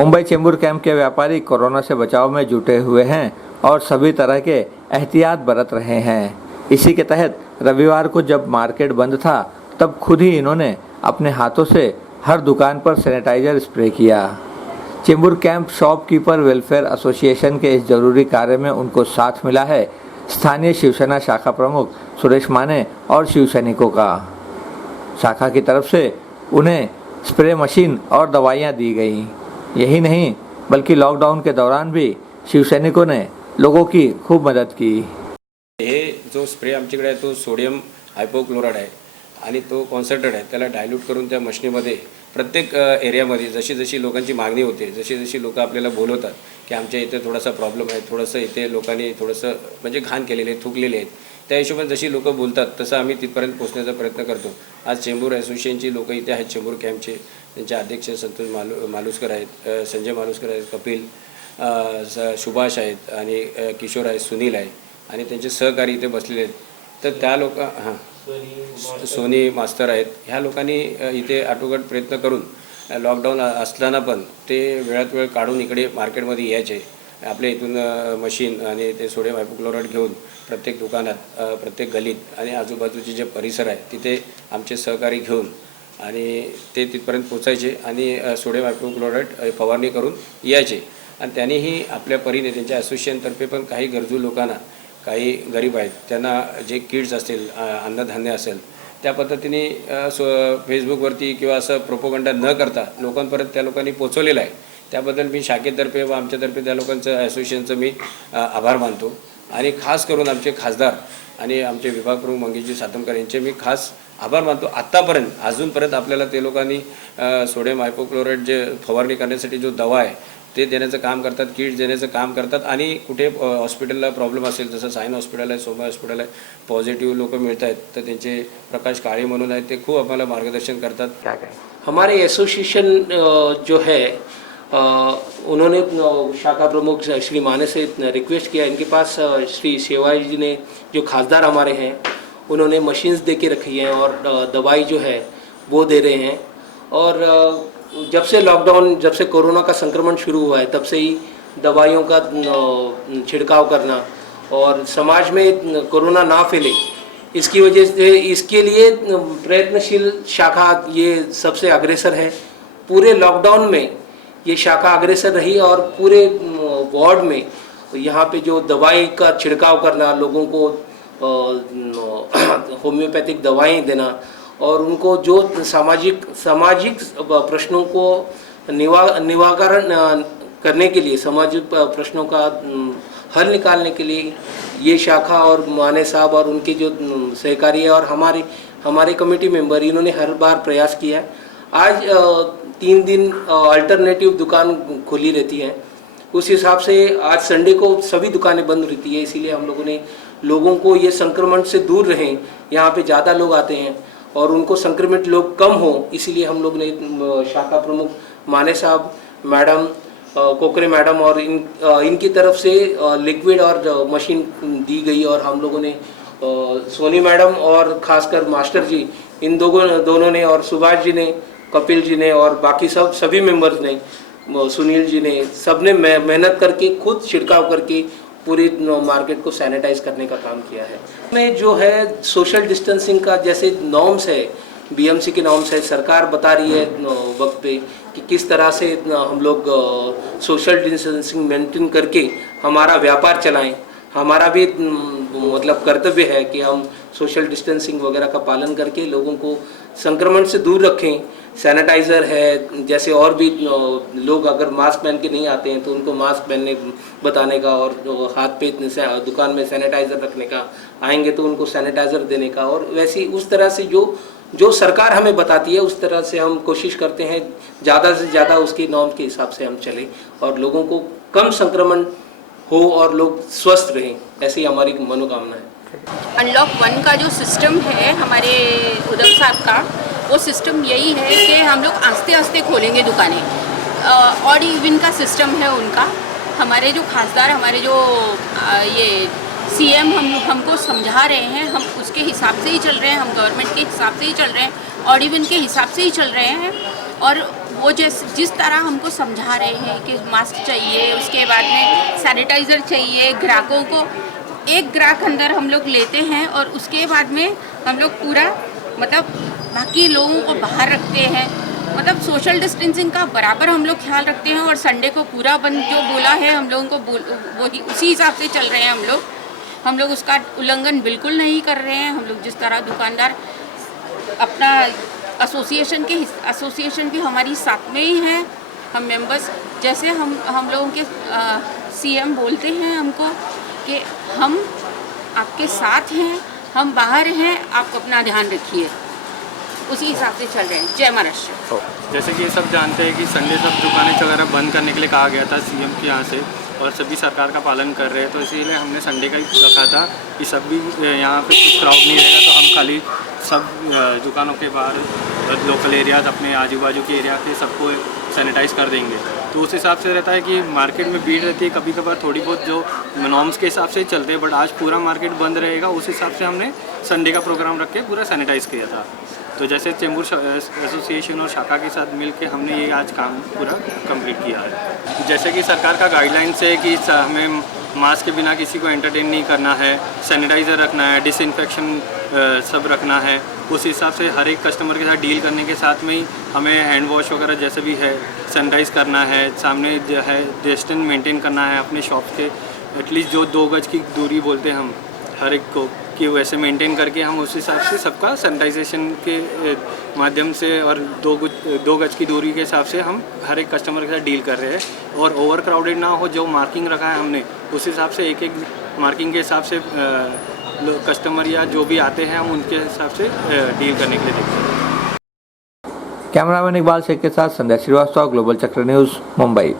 Mumbai Chembur camp के व्यापारी corona से बचाव में जुटे हुए हैं और सभी तरह के एहतियात बरत रहे हैं। इसी के तहत रविवार को जब मार्केट बंद था तब खुद ही इन्होंने अपने हाथों से हर दुकान पर सैनिटाइजर स्प्रे किया। Chembur camp shopkeeper welfare association के इस जरूरी कार्य में उनको साथ मिला है स्थानीय शिवसेना शाखा प्रमुख सुरेश माने और शिवसैनिकों का। शाखा की तरफ से उन्हें स्प्रे मशीन और दवाइयां दी गई। यही नहीं बल्कि लॉकडाउन के दौरान भी शिवसैनिकों ने लोगों की खूप मदत की। हे जो स्प्रे आमच्याकडे आहे तो सोडियम हायपोक्लोराइड आहे आणि तो कॉन्सन्ट्रेट आहे, त्याला डायल्यूट करून त्या मशीनीमध्ये प्रत्येक एरियामध्ये जशी जशी लोकांची मागणी होते, जशी जशी लोक आपल्याला बोलवतात की आमच्या इथे थोडासा प्रॉब्लेम आहे, थोडंसं इथे लोकांनी थोडंसं म्हणजे घाण केलेले आहे, थुकलेले आहेत, त्या हिशोबाने जशी लोक बोलतात तसं आम्ही तिथपर्यंत पोहोचण्याचा प्रयत्न करतो। आज चेंबूर असोसिएशनची लोक इथे आहेत, चेंबूर कॅम्पचे त्यांचे अध्यक्ष संतोष मालुसकर आहेत, संजय मालुसकर आहेत, कपिल सुभाष आहेत आणि किशोर आहे, सुनील आहे आणि त्यांचे सहकारी इथे बसलेले आहेत। तर त्या लोक सोनी मास्टर आहेत, ह्या लोकांनी इथे आटोकाट प्रयत्न करून लॉकडाऊन असताना पण ते वेळात वेळ काढून इकडे मार्केटमध्ये यायचे। आपल्या इथून मशीन आणि ते सोडियम हायपोक्लोराइड घेऊन प्रत्येक दुकानात, प्रत्येक गलीत आणि आजूबाजूचे जे परिसर आहे तिथे आमचे सहकारी घेऊन आणि ते तिथपर्यंत पोचायचे आणि सोडियम हायपोक्लोराइड फवारणी करून यायचे। आणि त्यांनीही आपल्या परीने त्यांच्या असोसिएशनतर्फे पण काही गरजू लोकांना, काही गरीब आहेत त्यांना जे किट्स असतील, अन्नधान्य असेल, त्या पद्धतीने फेसबुकवरती किंवा असं प्रोपोगंडा न करता लोकांपर्यंत त्या लोकांनी पोचवलेलं आहे। त्याबद्दल मी शाखेतर्फे व आमच्यातर्फे त्या लोकांचं असोसिएशनचं मी आभार मानतो। आणि खास करून आमचे खासदार आणि आमचे विभाग प्रमुख मंगेशजी सातमकर यांचे मी खास आभार मानतो। आत्तापर्यंत अजूनपर्यंत आपल्याला ते लोकांनी सोडियम हायपोक्लोराइड जे फवारणी करण्यासाठी जो दवा आहे ते देण्याचं काम करतात, किट्स देण्याचं काम करतात आणि कुठे हॉस्पिटलला प्रॉब्लेम असेल, जसं सायन हॉस्पिटल आहे, सोमा हॉस्पिटल आहे, पॉझिटिव्ह लोक मिळत आहेत तर त्यांचे प्रकाश काळे म्हणून आहेत, ते खूप आम्हाला मार्गदर्शन करतात। क्या काय हमारे एसोसिएशन जो है उन्होंने शाखा प्रमुख श्री माने से रिक्वेस्ट किया, इनके पास श्री सेवाई जी ने जो खासदार हमारे हैं उन्होंने मशीन्स दे के रखी हैं और दवाई जो है वो दे रहे हैं। और जब से लॉकडाउन, जब से कोरोना का संक्रमण शुरू हुआ है तब से ही दवाइयों का छिड़काव करना और समाज में कोरोना ना फैले इसकी वजह से, इसके लिए प्रयत्नशील शाखा ये सबसे अग्रसर है। पूरे लॉकडाउन में ये शाखा अग्रसर रही और पूरे वार्ड में यहाँ पे जो दवाई का छिड़काव करना, लोगों को होम्योपैथिक दवाएं देना और उनको जो सामाजिक प्रश्नों को निवारण करने के लिए, सामाजिक प्रश्नों का हल निकालने के लिए ये शाखा और माने साहब और उनके जो सहकारी है और हमारे कमेटी मेंबर, इन्होंने हर बार प्रयास किया है। आज 3 दिन अल्टरनेटिव दुकान खुली रहती है, उस हिसाब से आज संडे को सभी दुकानें बंद रहती है। इसीलिए हम लोगों ने लोगों को ये संक्रमण से दूर रहें, यहाँ पे ज़्यादा लोग आते हैं और उनको संक्रमित लोग कम हो, इसीलिए हम लोग ने शाखा प्रमुख माने साहब, मैडम कोकरे मैडम और इनकी तरफ से लिक्विड और मशीन दी गई और हम लोगों ने सोनी मैडम और खासकर मास्टर जी, इन दोनों ने और सुभाष जी ने, कपिल जी ने और बाकी सभी मेंबर्स ने, सुनील जी ने, सब ने मेहनत करके खुद छिड़काव करके पूरी मार्केट को सैनिटाइज करने का काम किया है। में जो है सोशल डिस्टेंसिंग का जैसे नॉर्म्स है, बीएमसी के नॉर्म्स है, सरकार बता रही है वक्त पे कि किस तरह से हम लोग सोशल डिस्टेंसिंग मेंटेन करके हमारा व्यापार चलाएं। हमारा भी मतलब कर्तव्य है कि हम सोशल डिस्टेंसिंग वगैरह का पालन करके लोगों को संक्रमण से दूर रखें। सैनिटाइज़र है, जैसे और भी लोग अगर मास्क पहन के नहीं आते हैं तो उनको मास्क पहनने बताने का और हाथ पे दुकान में सैनिटाइज़र रखने का, आएंगे तो उनको सैनिटाइज़र देने का, और वैसे उस तरह से जो सरकार हमें बताती है उस तरह से हम कोशिश करते हैं ज़्यादा से ज़्यादा उसके नॉर्म के हिसाब से हम चलें और लोगों को कम संक्रमण हो और लोग स्वस्थ रहें, ऐसी हमारी मनोकामना है। अनलॉक 1 का जो सिस्टम है हमारे उद्धव साहब का, वो सिस्टम यही है कि हम लोग आस्ते आस्ते खोलेंगे दुकानें। ऑड इवन का सिस्टम है उनका। हमारे जो खासदार, हमारे जो ये सीएम हमको समझा रहे हैं, हम उसके हिसाब से ही चल रहे हैं, हम गवर्नमेंट के हिसाब से ही चल रहे हैं, ऑड इवन के हिसाब से ही चल रहे हैं। और वो जिस तरह हमको समझा रहे हैं कि मास्क चाहिए, उसके बाद में सैनिटाइज़र चाहिए, ग्राहकों को एक ग्राहक अंदर हम लोग लेते हैं और उसके बाद में हम लोग पूरा मतलब बाकी लोगों को बाहर रखते हैं, मतलब सोशल डिस्टेंसिंग का बराबर हम लोग ख्याल रखते हैं। और संडे को पूरा बंद जो बोला है हम लोगों को वही उसी हिसाब से चल रहे हैं हम लोग उसका उल्लंघन बिल्कुल नहीं कर रहे हैं। हम लोग जिस तरह दुकानदार अपना एसोसिएशन भी हमारी साथ में ही है, हम मेंबर्स जैसे हम लोगों के सीएम बोलते हैं हमको कि हम आपके साथ हैं, हम बाहर हैं, आप अपना ध्यान रखिए, उसी हिसाब से चल रहे हैं। जय महाराष्ट्र। जैसे कि ये सब जानते हैं कि संडे सब दुकानें वगैरह बंद करने के लिए कहा गया था सीएम के यहाँ से, और सभी सरकार का पालन कर रहे हैं, तो इसीलिए हमने संडे का ही रखा था कि सब भी यहाँ पे कुछ क्राउड नहीं रहेगा, तो हम खाली सब दुकानों के बाहर लोकल एरियाज अपने आजू बाजू के एरिया के सबको सैनिटाइज़ कर देंगे। तो उस हिसाब से रहता है कि मार्केट में भीड़ रहती है, कभी कभार थोड़ी बहुत जो नॉर्म्स के हिसाब से चलते हैं, बट आज पूरा मार्केट बंद रहेगा, उस हिसाब से हमने संडे का प्रोग्राम रख के पूरा सैनिटाइज़ किया था। तो जैसे चेंबूर एसोसिएशन और शाखा के साथ मिलके हमने ये आज काम पूरा कंप्लीट किया है। जैसे कि सरकार का गाइडलाइंस है कि हमें मास्क के बिना किसी को एंटरटेन नहीं करना है, सैनिटाइज़र रखना है, डिसइंफेक्शन सब रखना है। उस हिसाब से हर एक कस्टमर के साथ डील करने के साथ में ही हमें हैंड वॉश वगैरह जैसे भी है सैनिटाइज़ करना है, सामने जो है डिस्टेंस मेंटेन करना है अपने शॉप के, एटलीस्ट जो 2 गज की दूरी बोलते हैं हम हर एक को, कि वैसे मेंटेन करके हम उस हिसाब से सबका सैनिटाइजेशन के माध्यम से और 2 गज की दूरी के हिसाब से हम हर एक कस्टमर के साथ डील कर रहे हैं। और ओवर क्राउडेड ना हो, जो मार्किंग रखा है हमने उस हिसाब से एक मार्किंग के हिसाब से कस्टमर या जो भी आते हैं हम उनके हिसाब से डील करने के लिए देखते हैं। कैमरामैन इकबाल शेख के साथ संध्या श्रीवास्तव, ग्लोबल चक्र न्यूज़, मुंबई।